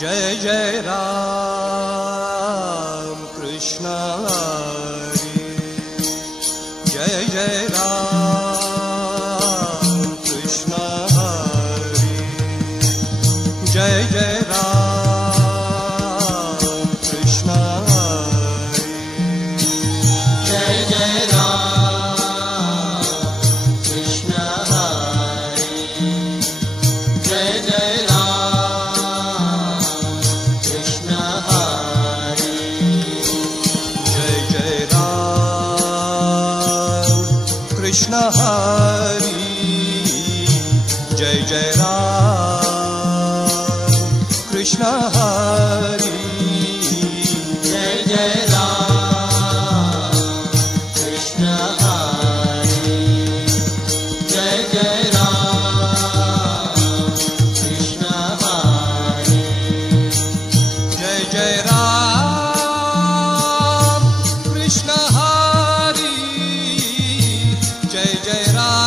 जय जय राम कृष्ण हरि, जय जय राम कृष्ण हरि, जय जय राम कृष्ण हरि, जय जय राम कृष्ण हरि, जय जय राम कृष्ण हरि, जय जय राम कृष्ण हरि, जय जय राम कृष्ण हरि, जय जय राम कृष्ण हरि, जय जय राम कृष्ण हरि, जय जय राम कृष्ण हरि, जय जय राम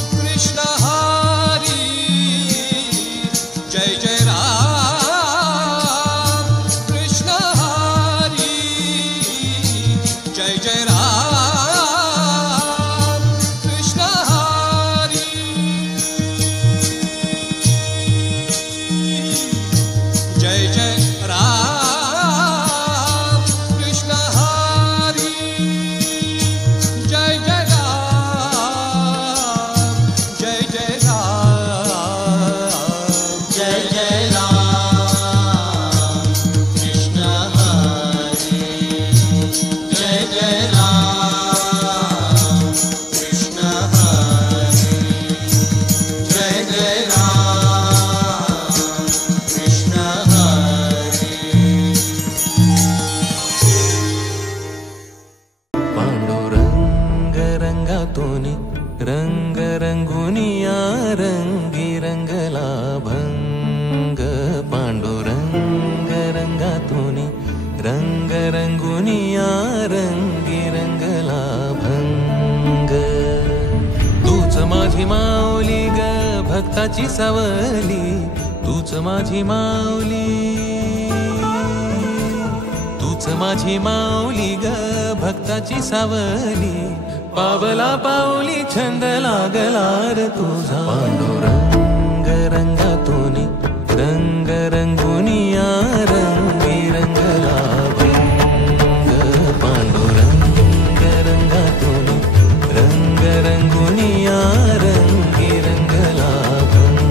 कृष्ण हरि, जय जय राम कृष्ण हरि, जय जय राम कृष्ण हरि, जय जय राम कृष्ण हरि, जय जय राम, जय जय राम, जय जय राम कृष्ण हरि, जय जय राम कृष्ण हरि, जय जय राम कृष्ण हरि। पांडुरंग रंगातून रंग रंगुनिया रंगी रंगला भंग, पांडुरंग रंगातून रंग रंगुनिया रंगी रंगला भंग, तूच माझी माऊली ग भक्ताची सावली, तूच माझी माऊली, तूच माझी माऊली ग भक्ताची सावली, पावला पाऊली छंद लागला र तुझा, पांडुरंग रंगातून रंग रंगुनिया रंगी रंगला भंग, पांडुरंग रंगातून रंग रंगुनिया रंगी रंगला भंग.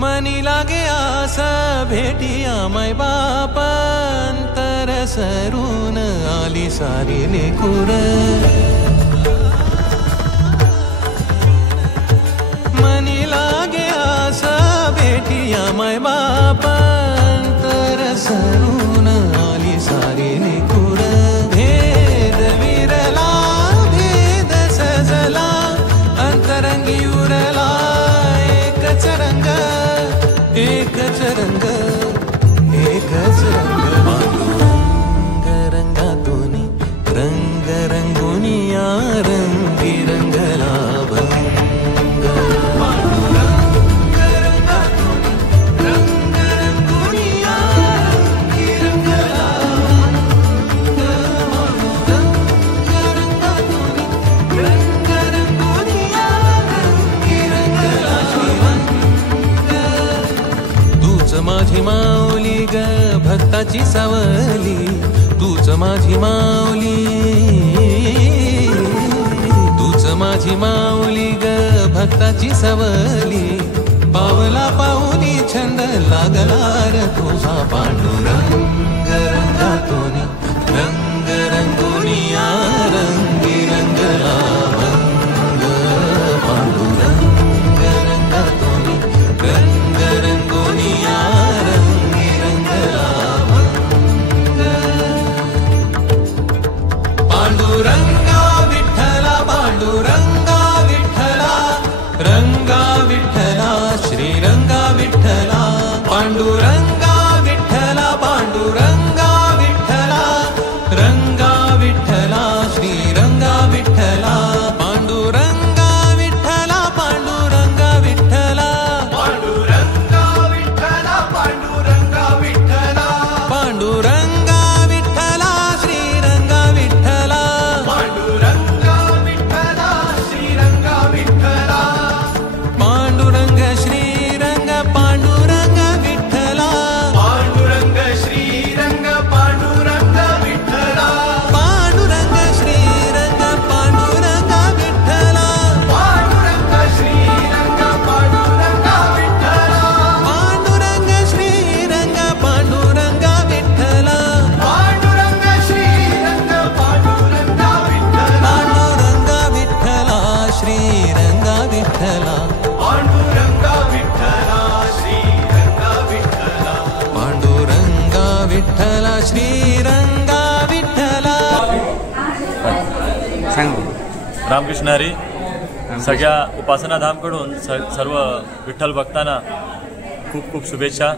मनी लागे आस भेटिया माय बापांतर सरून आली सारी लेकुर मनी लागे आस भेटिया माय बापांतर सरून आली सारी लेकुर भेद विरला भेद सजला अंतरंगी उरला एकच रंग एकच रंग एकच रंग पांडुरंग रंगातून रंग रंगुनी या रंगी रंगला भंग पांडुरंग रंगातून रंग रंगुनी या रंगी रंगला भंग पांडुरंग रंगातून रंग रंगुनी या रंगी रंगला तूच माझी माऊली ग भक्ताची सावली तूच माझी माऊली तूच माझी माऊली ग भक्ताची सावली पावला पाऊली छंद लागला र तुझा पांडुरंग रंगातून रंग रंगुनी या रंगी रंगला भंग पांडुरंग रंगातून रंग रंगुनी या रंगी रंगला भंग पांडुरंगा विठ्ठला पांडुरंगा विठ्ठला रंगा विठ्ठला श्रीरंगा विठ्ठला पांडुरंगा विठ्ठला पांडुरंगा विठ्ठला रंगा विठ्ठला श्रीरंगा विठ्ठला पांडुरंगा विठ्ठला पांडुरंगा विठ्ठला पांडुरंगा विठ्ठला पांडुरंगा विठ्ठला पांडुरंगा विठ्ठला श्रीरंगा विठ्ठला पांडुरंगा विठ्ठला श्रीरंगा विठ्ठला पांडुरंग श्रीरंग पांडुरंग विठ्ठला पांडुरंग श्रीरंग पांडुरंग विठ्ठला पांडुरंग श्रीरंग पांडुरंग विठ्ठला पांडुरंग श्रीरंग पांडुरंग विठ्ठला पांडुरंग श्रीरंग पांडुरंग विठ्ठला पांडुरंग श्रीरंग पांडुरंग विठ्ठला पांडुरंग विठ्ठला श्रीरंग विठ्ठला पांडुरंग विठ्ठला श्रीरंग विठ्ठला पांडुरंग विठ्ठला श्रीरंग विठ्ठला रामकृष्ण हरी सगळ्या उपासना धामकडून सर्व विठ्ठल भक्तांना खूप खूप शुभेच्छा.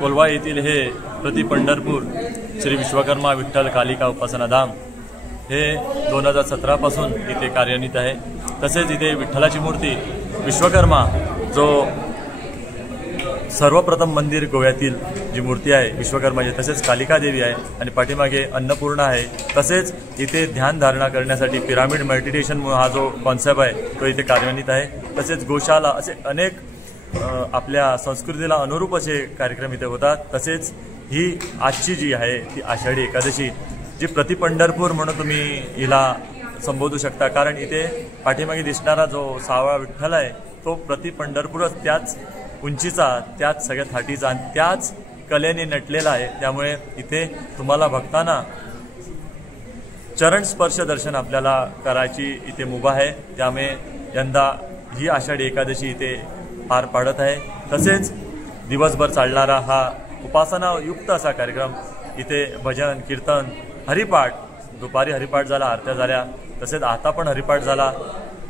कोलवा येथील हे प्रति पंढरपूर श्री विश्वकर्मा विठ्ठल कालिका उपासना धाम हे 2017 पासून इथे कार्यान्वित आहे. तसेच इथे विठ्ठलाची मूर्ती विश्वकर्मा जो सर्वप्रथम मंदिर गोव्यातील जी मूर्ती आहे विश्वकर्माची, तसेच कालिका देवी आहे आणि पाठीमागे अन्नपूर्णा आहे. तसेच इथे ध्यान धारणा करण्यासाठी पिरामिड मेडिटेशन हा जो कॉन्सेप्ट आहे तो इथे कार्यान्वित आहे. तसेच गोशाला असे अनेक आपल्या संस्कृतीला अनुरूप असे कार्यक्रम इथे होतात. तसेच ही आजची जी आहे ती आषाढी एकादशी जी प्रति पंढरपूर म्हणून तुम्ही हिला संबोधू शकता, कारण इथे पाठीमागे दिसणारा जो सावळा विठ्ठल आहे तो प्रति पंढरपूरच त्याच उंचीचा, त्याच सगळ्या थाटीचा आणि त्याच कलेने नटलेला आहे. त्यामुळे इथे तुम्हाला भक्तांना चरणस्पर्श दर्शन आपल्याला करायची इथे मुभा आहे. त्यामुळे यंदा ही आषाढी एकादशी इथे पार पाडत आहे. तसेच दिवसभर चालणारा हा उपासनायुक्त असा कार्यक्रम इथे भजन कीर्तन हरिपाठ, दुपारी हरिपाठ झाला, आरत्या झाल्या, तसेच आता पण हरिपाठ झाला.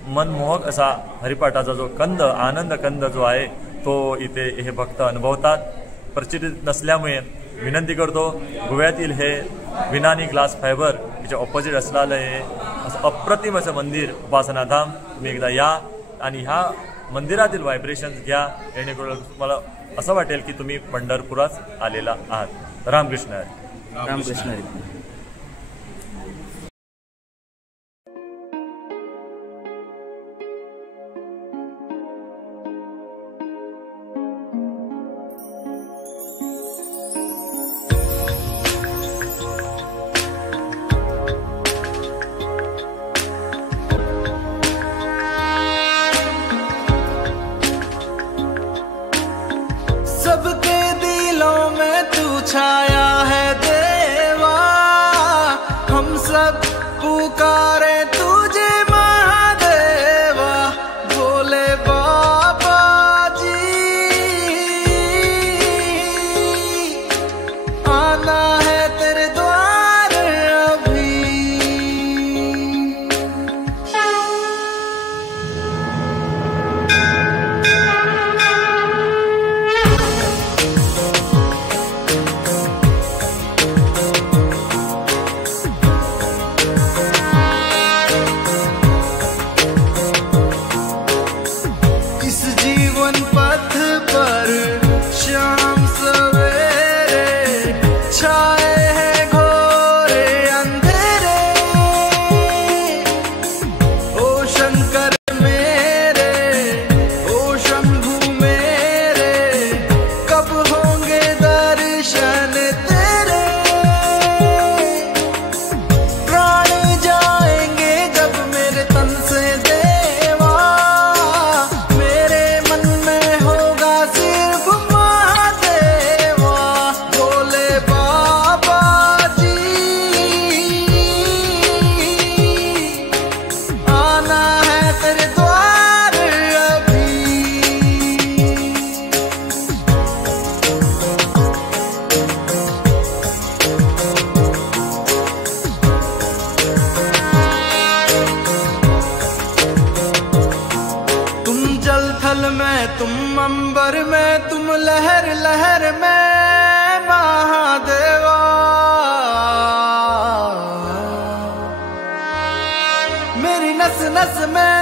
मनमोहक असा हरिपाठाचा जो कंद, आनंद कंद जो आहे तो इथे हे भक्त अनुभवतात. प्रचितीत नसल्यामुळे विनंती करतो, गोव्यातील हे विनानी ग्लास फायबर याच्या ऑपोजिट असलेलं हे असं अप्रतिम असं मंदिर उपासनाधाम तुम्ही एकदा या आणि ह्या मंदिरातील व्हायब्रेशन्स घ्या, जेणेकरून तुम्हाला असं वाटेल की तुम्ही पंढरपुरात आलेला आहात. रामकृष्ण हरी. रामकृष्ण हरी. अंबर में तुम लहर लहर में महादेवा, मेरी नस नस में